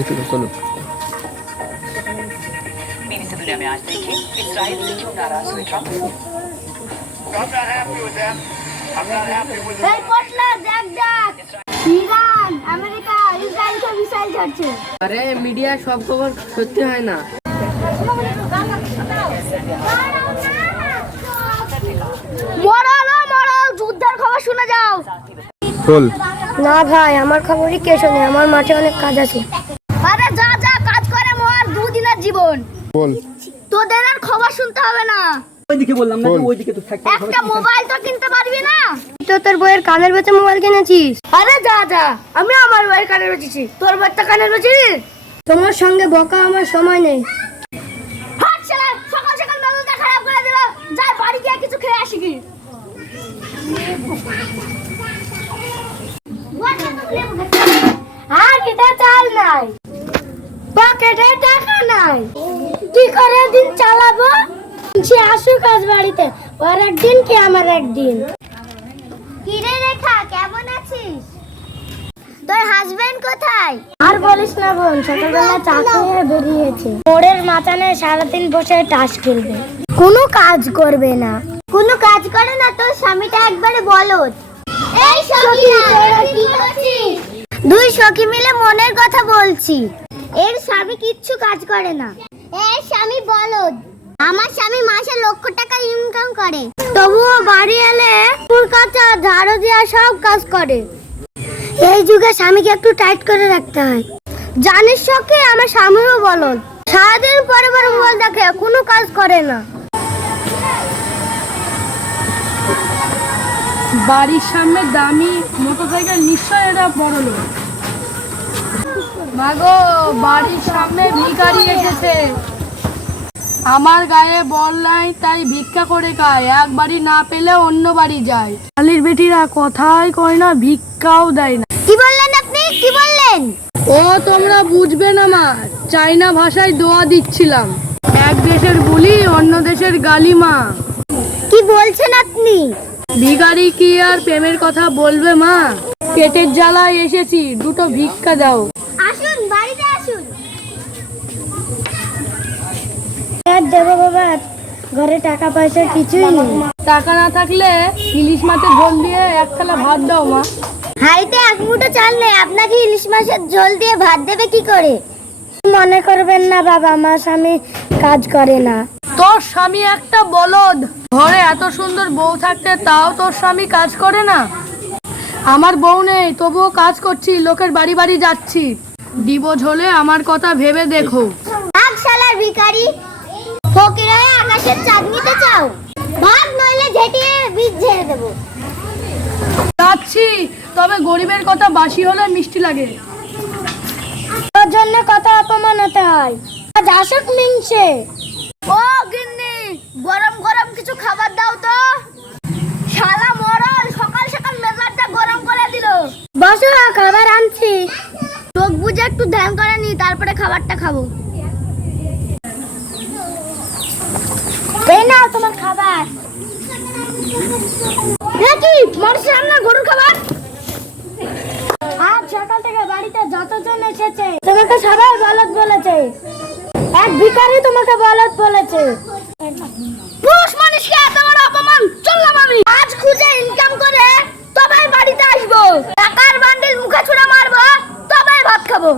একটু চলো। दुनिया में आज देखिए इजराइल से क्यों नाराज हुए Trump. I'm not happy with them. I'm not happy with them. এই পটলা দেখ ইরান আমেরিকা ইসরায়েলকে মিসাইল ছাড়ছে। আরে মিডিয়া সব খবর সত্যি হয় না। মরল যুদ্ধের খবর শুনে যাও। বল না ভাই আমার খবরই কে শোনে, আমার মাঠে অনেক কাজ আছে। আরে যা যা কাজ করে মোর দুদিনের জীবন। বল তোদের আর খবর শুনতে হবে না। ওইদিকে বললাম না, ওইদিকে তো থাকতে হবে। একটা মোবাইল তো কিনতে পারবি না? তো তোর বইয়ের কানের বেচে মোবাইল কিনেছিস? আরে যা যা, আমি আমার বইয়ের কানের বেচেছি, তোর বইয়েরটা কানের বেচেছিস? তোমার সঙ্গে বকা আমার সময় নেই। হাট শালা, সকাল সকাল মেজাজটা খারাপ করে দিল। যা বাড়ি গিয়ে কিছু খেয়ে আসি কি। আর এটা চাল নাই, পকেটে টাকা নাই, কি করে দিন চালাবো? সে আসুক আজ বাড়িতে, ওর একদিন কি আমার একদিন। কিরে রেখা কেমন আছিস? তোর হাজবেন্ড কোথায়? আর বলিস না বোন, সকালবেলা চা খেয়ে বেরিয়েছে। মোড়ের মাচানে সারাদিন বসে তাস খেলবে, কোনো কাজ করবে না। কোনো কাজ করে না? তোর স্বামীটা একবারে বলদ। এই সখী তোরা কি করছিস? দুই সখী মিলে মনের কথা বলছি। এর স্বামী কিচ্ছু কাজ করে না। এর স্বামী বলদ। আমার স্বামী মাসে লক্ষ টাকা ইনকাম করে, তবুও বাড়ি এলে কলকাতা ঝাড়ু দিয়া সব কাজ করে। এই যুগে স্বামীকে একটু টাইট করে রাখতে হয়। জানিস সখী আমার স্বামীও বলদ, সারাদিন পরে পরে মোবাইল দেখে, কোনো কাজ করে না। বাড়ির সামনে দামি মোটরসাইকেল, নিশ্চয় এটা বড় লোক। মাগো বাড়ির সামনে ভিখারি এসেছে, আমার গায়ে বল নাই তাই ভিক্ষা করে খায়, এক বাড়ি না পেলে অন্য বাড়ি যায়। শালির বেটিরা কথাই কয় না, ভিক্ষাও দেয় না। কি বললেন আপনি? কি বললেন? ও তোমরা বুঝবে না মা, চাইনা ভাষায় দোয়া দিচ্ছিলাম। এক দেশের বুলি অন্য দেশের গালি মা। কি বলছেন আপনি? ভিখারি কি আর প্রেমের কথা বলবে মা? পেটের জ্বালায় এসেছি, দুটো ভিক্ষা দাও। আসুন বাড়িতে আসুন। দেবো বাবা, ঘরে টাকা পয়সা কিছুই নেই। টাকা না থাকলে ইলিশ মাছের ঝোল দিয়ে এক থালা ভাত দাও মা। হাইতে এক মুঠো চাল নেই, আপনাকে ইলিশ মাছের ঝোল দিয়ে ভাত দেবে কি করে? মনে করবেন না বাবা, আমার স্বামী কাজ করে না। তোর স্বামী একটা বলদ, ঘরে এত সুন্দর বউ থাকতে তাও তোর স্বামী কাজ করে না। আমার বউ নেই তবুও কাজ করছি, লোকের বাড়ি বাড়ি যাচ্ছি। ডিভোর্স হলে আমার কথা ভেবে দেখো। ভাগ শালার ভিখারি, ফকির হয়ে আকাশের চাঁদ নিতে চাও? ভাগ, নইলে ঝেঁটিয়ে বীজ ঝেড়ে দেবো। যাচ্ছি, তবে গরিবের কথা বাসি হলে মিষ্টি লাগে। তোর জন্য কত অপমান হতে হয়। আজ আসুক মিংসে। ও গিন্নি, গরম গরম কিছু খাবার দাও তো। শালা মরল সকাল সকাল মেজাজটা গরম করে দিল। বসো, খাবার আনছি। চোখ বুঝে একটু ধ্যান করে নি, তারপরে খাবারটা খাবো। এই নাও তোমার খাবার। দেখি মরছে রান্না গরুর খাবার। আজ সকাল থেকে বাড়িতে যতজন এসেছে তোমাকে সবাই বলদ বলেছে। এক ভিখারি তোমাকে বলদ বলেছে। পুরুষ মানুষকে এত বড় অপমান চললাম আমি। আজ খুঁজে ইনকাম করে তবে বাড়িতে আসবো, টাকার বান্ডিল মুখে ছুঁড়ে মারবো, তবে ভাত খাবো।